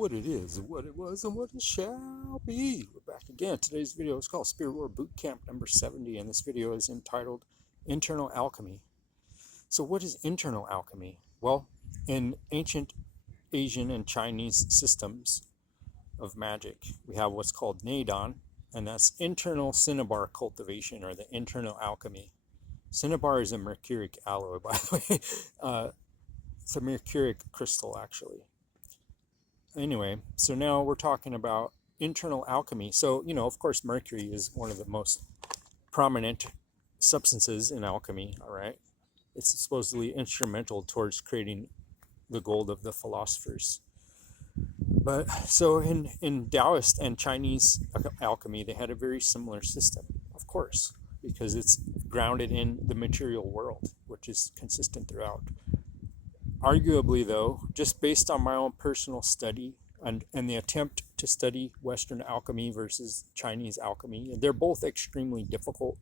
what it is, what it was, and what it shall be. We're back again. Today's video is called Spirit War Boot Camp number 70, and this video is entitled Internal Alchemy. So what is internal alchemy? Well, in ancient Asian and Chinese systems of magic, we have what's called Neidan, and that's internal cinnabar cultivation, or the internal alchemy. Cinnabar is a mercuric alloy, by the way. It's a mercuric crystal, actually. Anyway, so now we're talking about internal alchemy. So, of course, mercury is one of the most prominent substances in alchemy, all right? It's supposedly instrumental towards creating the gold of the philosophers. But so in Taoist and Chinese alchemy, they had a very similar system, of course, because it's grounded in the material world, which is consistent throughout. Arguably, though, just based on my own personal study and the attempt to study Western alchemy versus Chinese alchemy, they're both extremely difficult.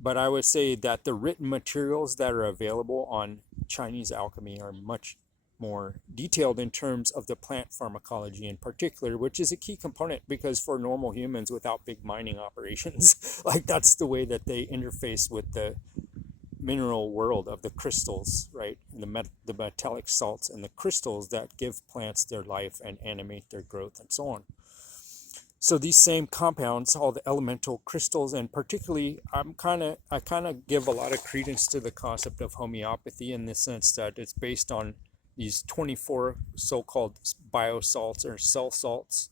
But I would say that the written materials that are available on Chinese alchemy are much more detailed in terms of the plant pharmacology in particular, which is a key component because for normal humans without big mining operations, like that's the way that they interface with the mineral world of the crystals, right? And the metallic salts and the crystals that give plants their life and animate their growth and so on. So these same compounds, all the elemental crystals, and particularly I kind of give a lot of credence to the concept of homeopathy in the sense that it's based on these 24 so-called biosalts or cell salts.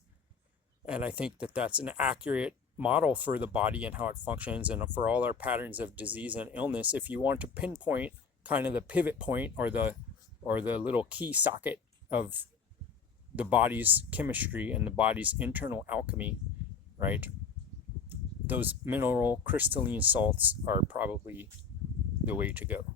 And I think that that's an accurate model for the body and how it functions and for all our patterns of disease and illness. If you want to pinpoint kind of the pivot point or the little key socket of the body's chemistry and the body's internal alchemy, right? Those mineral crystalline salts are probably the way to go.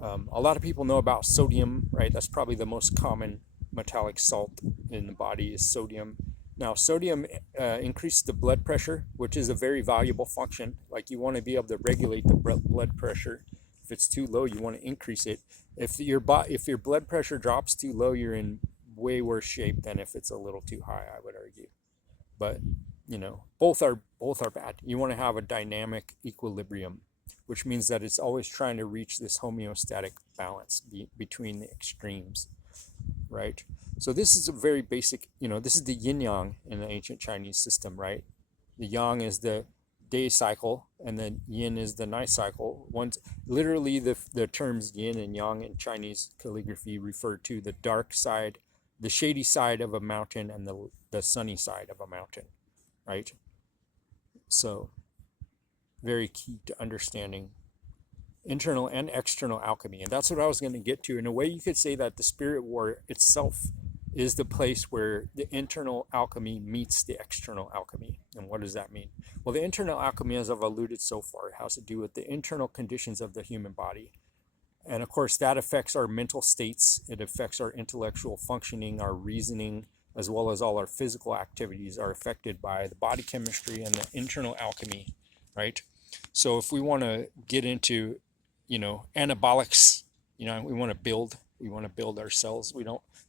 A lot of people know about sodium, right? That's probably the most common metallic salt in the body is sodium. Now, sodium increases the blood pressure, which is a very valuable function. Like you want to be able to regulate the blood pressure. If it's too low, you want to increase it. If your blood pressure drops too low, you're in way worse shape than if it's a little too high, I would argue. But both are bad. You want to have a dynamic equilibrium, which means that it's always trying to reach this homeostatic balance between the extremes, right? So this is a very basic, this is the yin yang in the ancient Chinese system, right? The yang is the day cycle and the yin is the night cycle. Literally the terms yin and yang in Chinese calligraphy refer to the dark side, the shady side of a mountain and the sunny side of a mountain, right? So very key to understanding internal and external alchemy. And that's what I was going to get to. In a way, you could say that the spirit war itself is the place where the internal alchemy meets the external alchemy. And what does that mean? Well, the internal alchemy, as I've alluded so far, has to do with the internal conditions of the human body. And of course, that affects our mental states. It affects our intellectual functioning, our reasoning, as well as all our physical activities are affected by the body chemistry and the internal alchemy, right? So if we want to get into anabolics, we want to build our cells.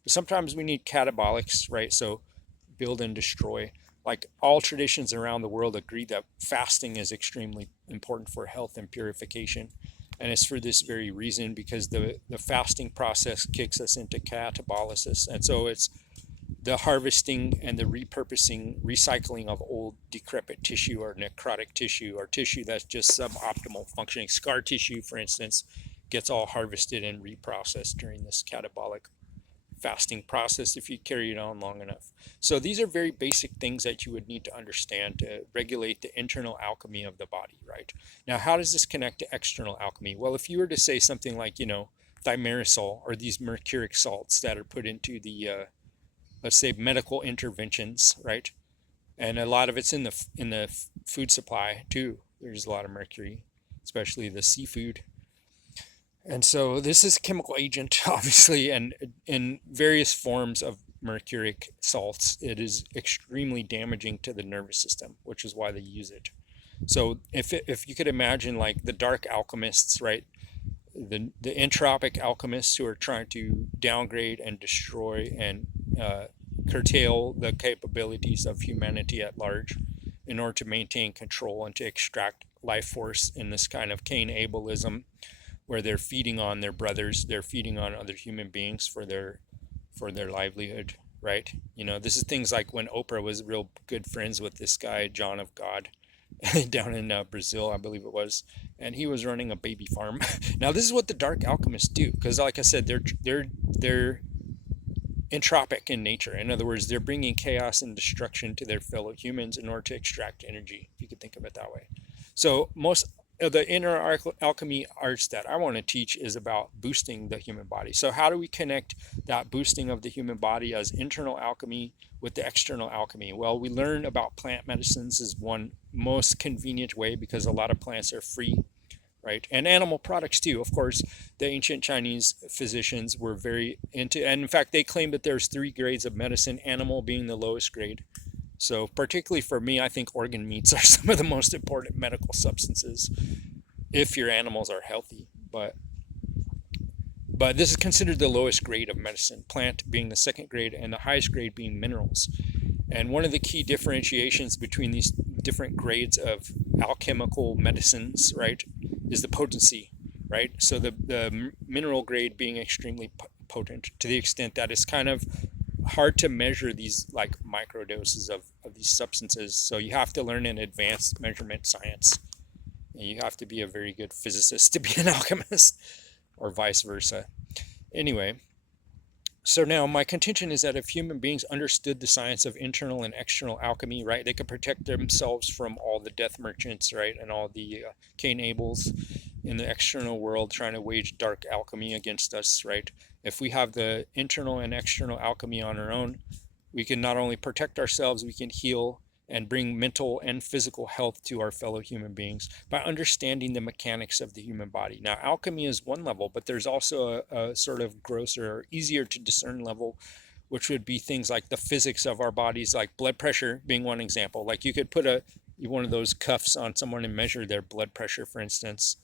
Sometimes we need catabolics, right? So build and destroy. Like all traditions around the world agree that fasting is extremely important for health and purification. And it's for this very reason, because the fasting process kicks us into catabolysis. And so it's the harvesting and the repurposing, recycling of old decrepit tissue or necrotic tissue or tissue that's just suboptimal functioning. Scar tissue, for instance, gets all harvested and reprocessed during this catabolic fasting process if you carry it on long enough. So these are very basic things that you would need to understand to regulate the internal alchemy of the body, right? Now, how does this connect to external alchemy? Well, if you were to say something like, thimerosal or these mercuric salts that are put into the let's say medical interventions, right? And a lot of it's in the food supply too. There's a lot of mercury, especially the seafood. And so this is a chemical agent, obviously, and in various forms of mercuric salts, it is extremely damaging to the nervous system, which is why they use it. So if you could imagine like the dark alchemists, right? The entropic alchemists who are trying to downgrade and destroy and curtail the capabilities of humanity at large in order to maintain control and to extract life force in this kind of Cain ableism, where they're feeding on their brothers, they're feeding on other human beings for their livelihood, right? You know, this is things like when Oprah was real good friends with this guy John of God down in Brazil, I believe it was, and he was running a baby farm. Now this is what the dark alchemists do, because like I said, they're entropic in nature. In other words, they're bringing chaos and destruction to their fellow humans in order to extract energy, if you could think of it that way. So most of the inner alchemy arts that I want to teach is about boosting the human body. So how do we connect that boosting of the human body as internal alchemy with the external alchemy? Well, we learn about plant medicines is one most convenient way, because a lot of plants are free, right? And animal products too. Of course, the ancient Chinese physicians were very into, and in fact, they claim that there's 3 grades of medicine, animal being the lowest grade. So particularly for me, I think organ meats are some of the most important medical substances if your animals are healthy. But this is considered the lowest grade of medicine, plant being the 2nd grade and the highest grade being minerals. And one of the key differentiations between these different grades of alchemical medicines, right, is the potency, right? So the mineral grade being extremely potent, to the extent that it's kind of hard to measure these like micro doses of these substances. So you have to learn an advanced measurement science, and you have to be a very good physicist to be an alchemist, or vice versa. Anyway, so now my contention is that if human beings understood the science of internal and external alchemy, right, they could protect themselves from all the death merchants, right, and all the Cain Abels in the external world trying to wage dark alchemy against us, right? If we have the internal and external alchemy on our own, we can not only protect ourselves, we can heal and bring mental and physical health to our fellow human beings by understanding the mechanics of the human body. Now, alchemy is one level, but there's also a sort of grosser or easier to discern level, which would be things like the physics of our bodies, like blood pressure being one example. Like you could put one of those cuffs on someone and measure their blood pressure, for instance,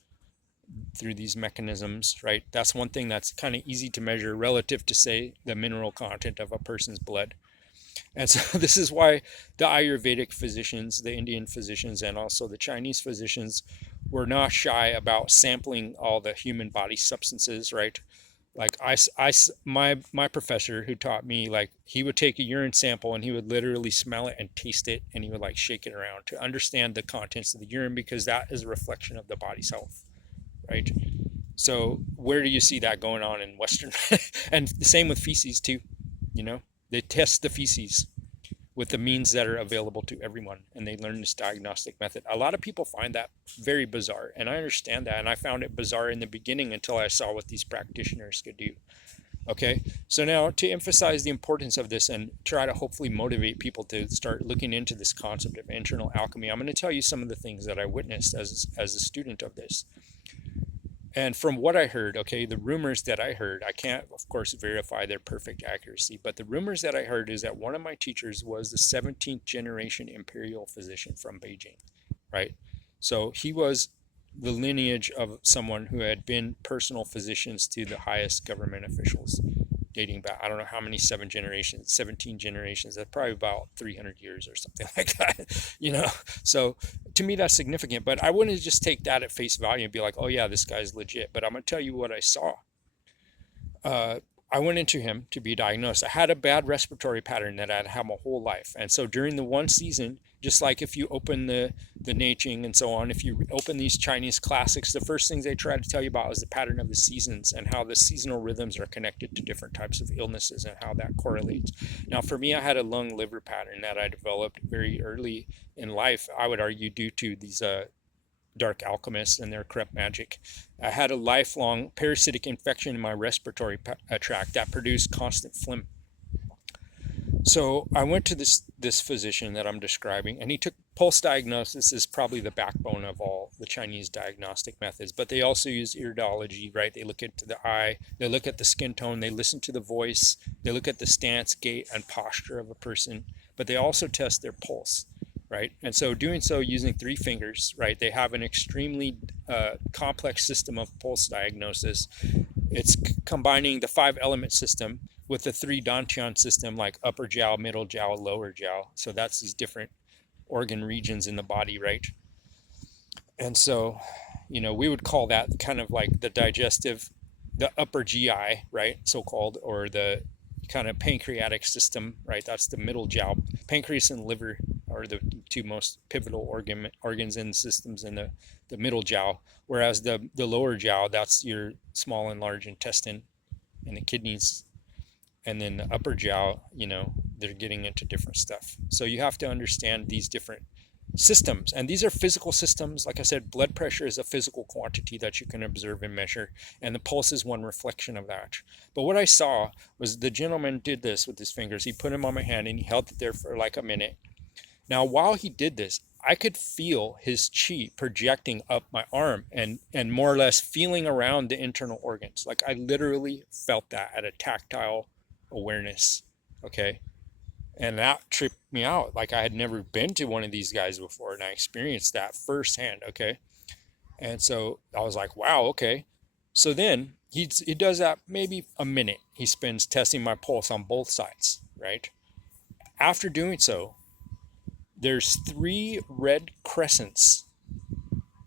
through these mechanisms, right? That's one thing that's kind of easy to measure relative to, say, the mineral content of a person's blood. And so this is why the Ayurvedic physicians, the Indian physicians, and also the Chinese physicians were not shy about sampling all the human body substances, right? Like my professor who taught me, like he would take a urine sample and he would literally smell it and taste it, and he would like shake it around to understand the contents of the urine, because that is a reflection of the body's health, right? So where do you see that going on in Western? And the same with feces too, you know? They test the feces with the means that are available to everyone, and they learn this diagnostic method. A lot of people find that very bizarre, and I understand that, and I found it bizarre in the beginning until I saw what these practitioners could do. Okay, so now to emphasize the importance of this and try to hopefully motivate people to start looking into this concept of internal alchemy, I'm going to tell you some of the things that I witnessed as a student of this. And from what I heard, okay, the rumors that I heard, I can't, of course, verify their perfect accuracy, but the rumors that I heard is that one of my teachers was the 17th generation imperial physician from Beijing, right? So he was the lineage of someone who had been personal physicians to the highest government officials, dating back, I don't know how many 17 generations, that's probably about 300 years or something like that, you know? So to me, that's significant, but I wouldn't just take that at face value and be like, oh yeah, this guy's legit. But I'm gonna tell you what I saw. I went into him to be diagnosed. I had a bad respiratory pattern that I'd had my whole life. And so during the one season, just like if you open the Neijing and so on, if you open these Chinese classics, the first things they try to tell you about is the pattern of the seasons and how the seasonal rhythms are connected to different types of illnesses and how that correlates. Now, for me, I had a lung-liver pattern that I developed very early in life, I would argue, due to these dark alchemists and their corrupt magic. I had a lifelong parasitic infection in my respiratory tract that produced constant phlegm. So I went to this physician that I'm describing, and he took pulse diagnosis is probably the backbone of all the Chinese diagnostic methods, but they also use iridology, right? They look into the eye, they look at the skin tone, they listen to the voice, they look at the stance, gait, and posture of a person, but they also test their pulse, right? And so doing so using 3 fingers, right? They have an extremely complex system of pulse diagnosis. It's combining the 5 element system with the three dantian system, like upper jiao, middle jiao, lower jiao. So that's these different organ regions in the body, right? And so, we would call that kind of like the digestive, the upper GI, right, so-called, or the kind of pancreatic system, right? That's the middle jiao. Pancreas and liver are the two most pivotal organs in the systems in the middle jiao, whereas the lower jiao, that's your small and large intestine and the kidneys. And then the upper jiao, they're getting into different stuff. So you have to understand these different systems, and these are physical systems. Like I said, blood pressure is a physical quantity that you can observe and measure, and the pulse is one reflection of that. But what I saw was the gentleman did this with his fingers. He put them on my hand and he held it there for like a minute. Now while he did this, I could feel his chi projecting up my arm and more or less feeling around the internal organs. Like I literally felt that at a tactile awareness. Okay. And that tripped me out. Like I had never been to one of these guys before, and I experienced that firsthand. Okay. And so I was like, wow, okay. So then he does that maybe a minute. He spends testing my pulse on both sides, right? After doing so, there's 3 red crescents.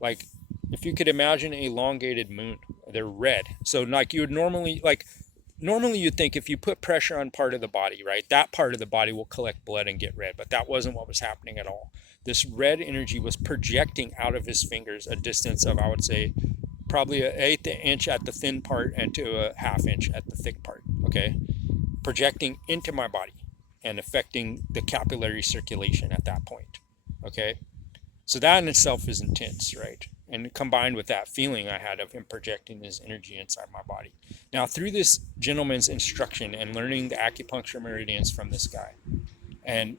Like if you could imagine an elongated moon, they're red. So like you would normally you'd think if you put pressure on part of the body, right, that part of the body will collect blood and get red, but that wasn't what was happening at all. This red energy was projecting out of his fingers a distance of, I would say, probably an 1/8 inch at the thin part and to a 1/2 inch at the thick part, okay? Projecting into my body and affecting the capillary circulation at that point, okay? So that in itself is intense, right? And combined with that feeling I had of him projecting his energy inside my body. Now, through this gentleman's instruction and learning the acupuncture meridians from this guy, and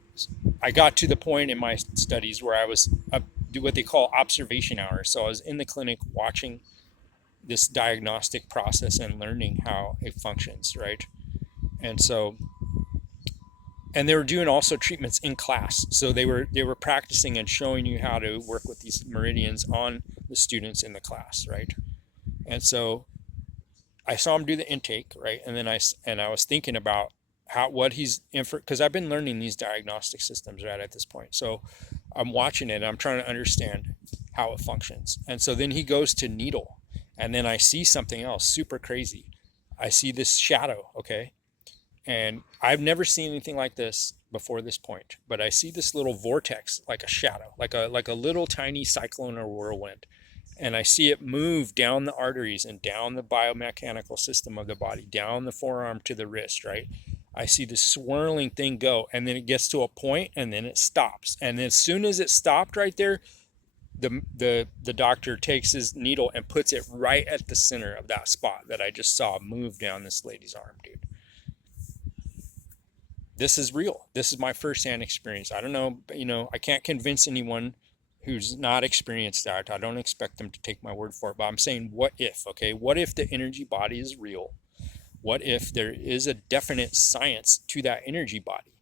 I got to the point in my studies where I was do what they call observation hours. So I was in the clinic watching this diagnostic process and learning how it functions, right? And so, and they were doing also treatments in class. So they were practicing and showing you how to work with these meridians on the students in the class, right? And so I saw him do the intake, right? And then I was thinking about what he's because I've been learning these diagnostic systems right at this point. So I'm watching it and I'm trying to understand how it functions. And so then he goes to needle, and then I see something else super crazy. I see this shadow, okay? And I've never seen anything like this before this point, but I see this little vortex, like a shadow, like a little tiny cyclone or whirlwind. And I see it move down the arteries and down the biomechanical system of the body, down the forearm to the wrist, right? I see this swirling thing go, and then it gets to a point and then it stops. And as soon as it stopped right there, the doctor takes his needle and puts it right at the center of that spot that I just saw move down this lady's arm, dude. This is real. This is my firsthand experience. I don't know, I can't convince anyone who's not experienced that. I don't expect them to take my word for it, but I'm saying, what if, okay? What if the energy body is real? What if there is a definite science to that energy body,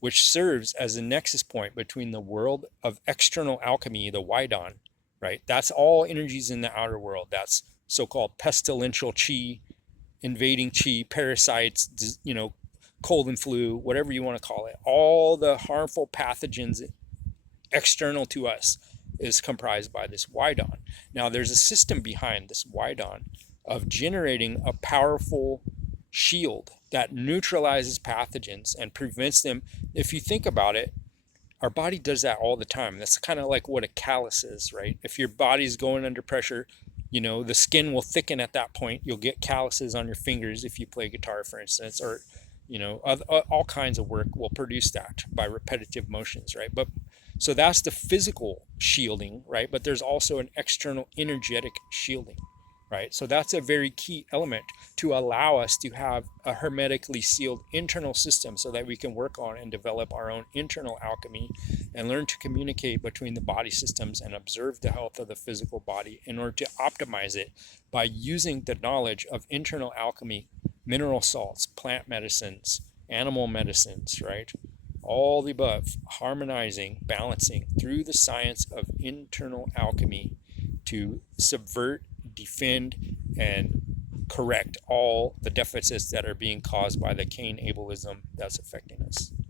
which serves as a nexus point between the world of external alchemy, the Waidon, right? That's all energies in the outer world. That's so-called pestilential chi, invading chi, parasites, cold and flu, whatever you want to call it. All the harmful pathogens external to us is comprised by this Waidon. Now, there's a system behind this Waidon of generating a powerful shield that neutralizes pathogens and prevents them. If you think about it, our body does that all the time. That's kind of like what a callus is, right? If your body's going under pressure, the skin will thicken at that point. You'll get calluses on your fingers if you play guitar, for instance, or all kinds of work will produce that by repetitive motions, right? But so that's the physical shielding, right? But there's also an external energetic shielding, right? So that's a very key element to allow us to have a hermetically sealed internal system so that we can work on and develop our own internal alchemy and learn to communicate between the body systems and observe the health of the physical body in order to optimize it by using the knowledge of internal alchemy, mineral salts, plant medicines, animal medicines, right? All the above, harmonizing, balancing through the science of internal alchemy to subvert, defend, and correct all the deficits that are being caused by the Cain ableism that's affecting us.